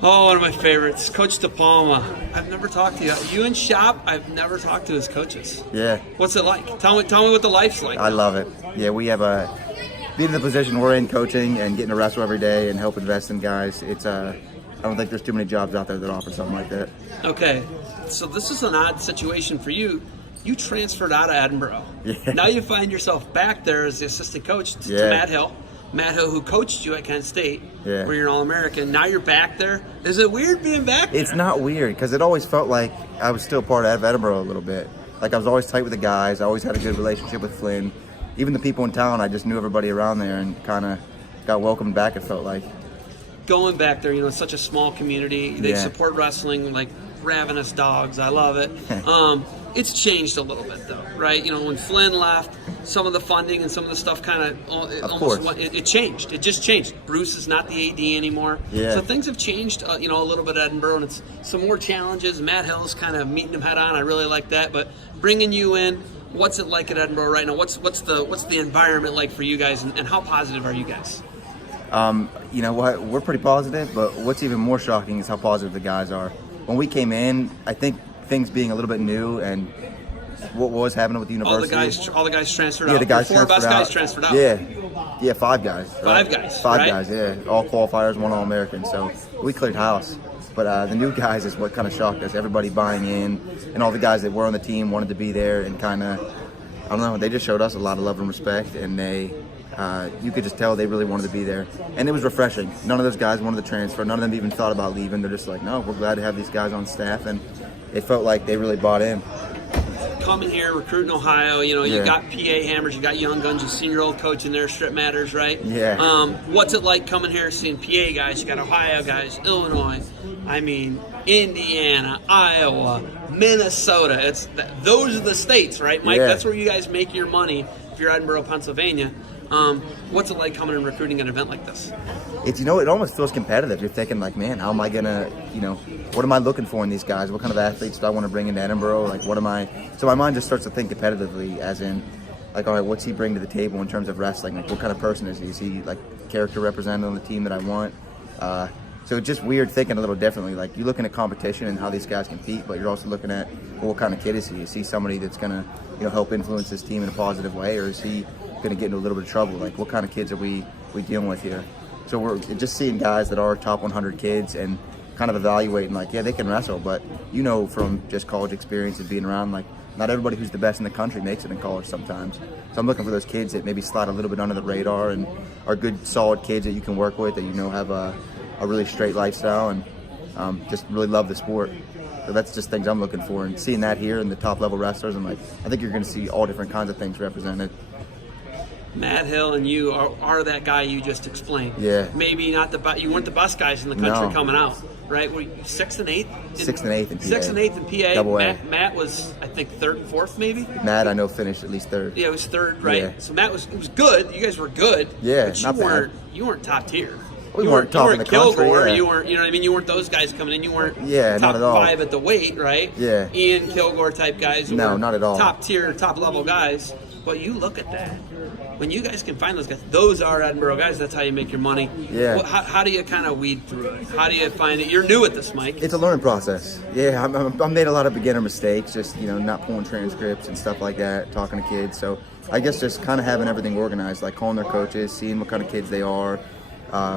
Oh, one of my favorites, Coach DePalma. I've never talked to you. You in shop? I've never talked to his coaches. Yeah. What's it like? Tell me what the life's like. I love it. Yeah, we have being in the position we're in, coaching and getting to wrestle every day and help invest in guys. It's I don't think there's too many jobs out there that offer something like that. Okay, so this is an odd situation for you. You transferred out of Edinboro. Yeah. Now you find yourself back there as the assistant coach to Matt Hill. Matt Hill, who coached you at Kent State, where you're an All-American. Now you're back there. Is it weird being back there? It's not weird because it always felt like I was still part of Edinboro a little bit. Like I was always tight with the guys. I always had a good relationship with Flynn. Even the people in town, I just knew everybody around there and kind of got welcomed back, it felt like. Going back there, it's such a small community. They support wrestling like ravenous dogs. I love it. It's changed a little bit though, right? When Flynn left, some of the funding and some of the stuff it changed. It just changed. Bruce is not the AD anymore. Yeah. So things have changed, a little bit at Edinboro, and it's some more challenges. Matt Hill's kind of meeting them head on. I really like that. But bringing you in, what's it like at Edinboro right now? What's the environment like for you guys, and how positive are you guys? You know what? We're pretty positive, but what's even more shocking is how positive the guys are. When we came in, I think things being a little bit new and what was happening with the university. All the guys transferred out. Yeah, the guys Four best guys transferred out. Yeah, 5 guys. Five guys. Five right? guys. Yeah, all qualifiers, 1 All-American. So we cleared house. But the new guys is what kind of shocked us. Everybody buying in, and all the guys that were on the team wanted to be there, and kind of, I don't know, they just showed us a lot of love and respect, and you could just tell they really wanted to be there. And it was refreshing. None of those guys wanted to transfer. None of them even thought about leaving. They're just like, no, we're glad to have these guys on staff. And it felt like they really bought in. Coming here, recruiting Ohio, you got PA Hammers, you got Young Guns, you've seen your old coach in there, Strip Matters, right? Yeah. What's it like coming here, seeing PA guys, you got Ohio guys, Illinois, Indiana, Iowa, Minnesota. Those are the states, right, Mike? Yeah. That's where you guys make your money if you're Edinboro, Pennsylvania. What's it like coming and recruiting an event like this? It almost feels competitive. You're thinking like, man, how am I gonna, what am I looking for in these guys? What kind of athletes do I want to bring into Edinboro? Like, what am I? So my mind just starts to think competitively, as in, like, all right, what's he bring to the table in terms of wrestling? Like, what kind of person is he? Is he like character representative on the team that I want? So it's just weird thinking a little differently. Like, you're looking at competition and how these guys compete, but you're also looking at, well, what kind of kid is he? Is he somebody that's gonna, help influence his team in a positive way, or is he going to get into a little bit of trouble? Like, what kind of kids are we dealing with here? So we're just seeing guys that are top 100 kids and kind of evaluating, like, yeah, they can wrestle, but from just college experience and being around, like, not everybody who's the best in the country makes it in college sometimes. So I'm looking for those kids that maybe slide a little bit under the radar and are good, solid kids that you can work with, that have a really straight lifestyle and just really love the sport. So that's just things I'm looking for, and seeing that here in the top level wrestlers, I'm like, I think you're going to see all different kinds of things represented. Matt Hill and you are that guy you just explained. Yeah. Maybe not you weren't the best guys in the country coming out, right? Were you 6th and 8th? 6th and 8th in PA. 6th and 8th in PA. Double A. Matt was, I think, 3rd, 4th, maybe. Matt, I know, finished at least 3rd. Yeah, it was 3rd, right? Yeah. So Matt was good. You guys were good. Yeah, but not bad. You weren't top tier. We weren't top in the country. Kilgore, yeah. You weren't. You weren't those guys coming in. You weren't. Yeah, top not at all. 5 at the weight, right? Yeah. Ian Kilgore type guys. No, not at all. Top tier, top level guys. But you look at that. When you guys can find those guys, those are Edinboro guys. That's how you make your money. Yeah. How do you kind of weed through it? How do you find it? You're new at this, Mike. It's a learning process. Yeah, I made a lot of beginner mistakes, just not pulling transcripts and stuff like that, talking to kids. So I guess just kind of having everything organized, like calling their coaches, seeing what kind of kids they are,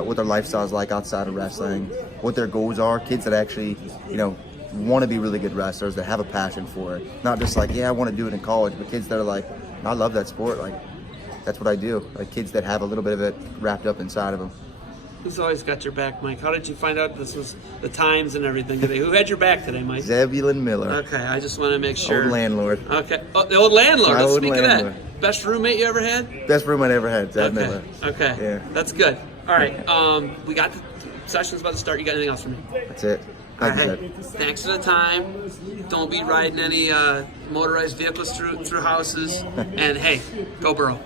what their lifestyle's like outside of wrestling, what their goals are. Kids that actually, want to be really good wrestlers, that have a passion for it. Not just like, yeah, I want to do it in college, but kids that are like, I love that sport. Like, that's what I do. Like, kids that have a little bit of it wrapped up inside of them. Who's always got your back, Mike? How did you find out this was the times and everything today? Who had your back today, Mike? Zebulon Miller. Okay, I just want to make sure. Old landlord. Okay. Oh, the old landlord. My Let's old speak landlord. of that. Best roommate you ever had? Best roommate I ever had, Zeb Okay. Miller. Okay. Yeah. That's good. All right. We got the session's about to start. You got anything else for me? That's it. Thank you, Zeb. Thanks for the time. Don't be riding any motorized vehicles through houses. And hey, go Burrow.